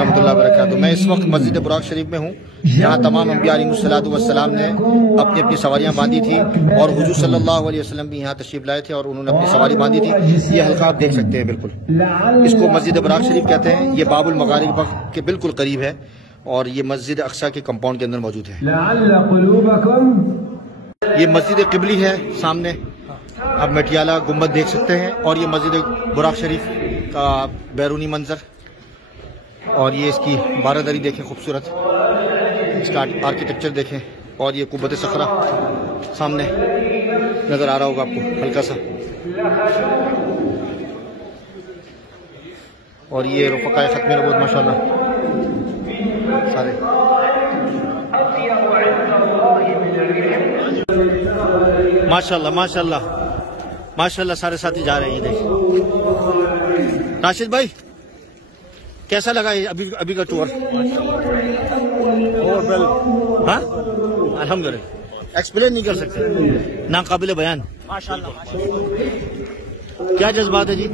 रहमतुल्लाहि व बरकातुहू। मैं इस वक्त मस्जिद बुराक शरीफ में हूँ। यहाँ तमाम अंबिया अलैहिमुस्सलातु वस्सलाम ने अपनी अपनी सवारियाँ बांधी थी और हुजूर सल्लल्लाहु अलैहि वसल्लम भी यहाँ तशरीफ लाए थे और उन्होंने अपनी सवारी बांधी थी। ये हल्का आप देख सकते हैं, बिल्कुल इसको मस्जिद बुराक शरीफ कहते हैं। ये बाबुल मगारिब के बिल्कुल करीब है और ये मस्जिद अक्सा के कंपाउंड के अंदर मौजूद है। ये मस्जिद क़िबली है सामने, आप मटियाला गुम्बद देख सकते हैं और ये मस्जिद बुराक शरीफ का बैरूनी मंजर और ये इसकी बारादरी देखें, खूबसूरत इसका आर्किटेक्चर देखें और ये कुब्बत सखरा सामने नज़र आ रहा होगा आपको हल्का सा। और ये रुफ़क़ाए ख़त्म नबूवत माशाअल्लाह सारे। माशाअल्लाह माशाअल्लाह माशाअल्लाह सारे साथी जा रहे हैं। ये देखिए राशिद भाई, कैसा लगा ये अभी का टूर? हाँ अल्हम्दुलिल्लाह, एक्सप्लेन नहीं कर सकते, नाकाबिले बयान। माशाअल्लाह। क्या जज्बात है जी?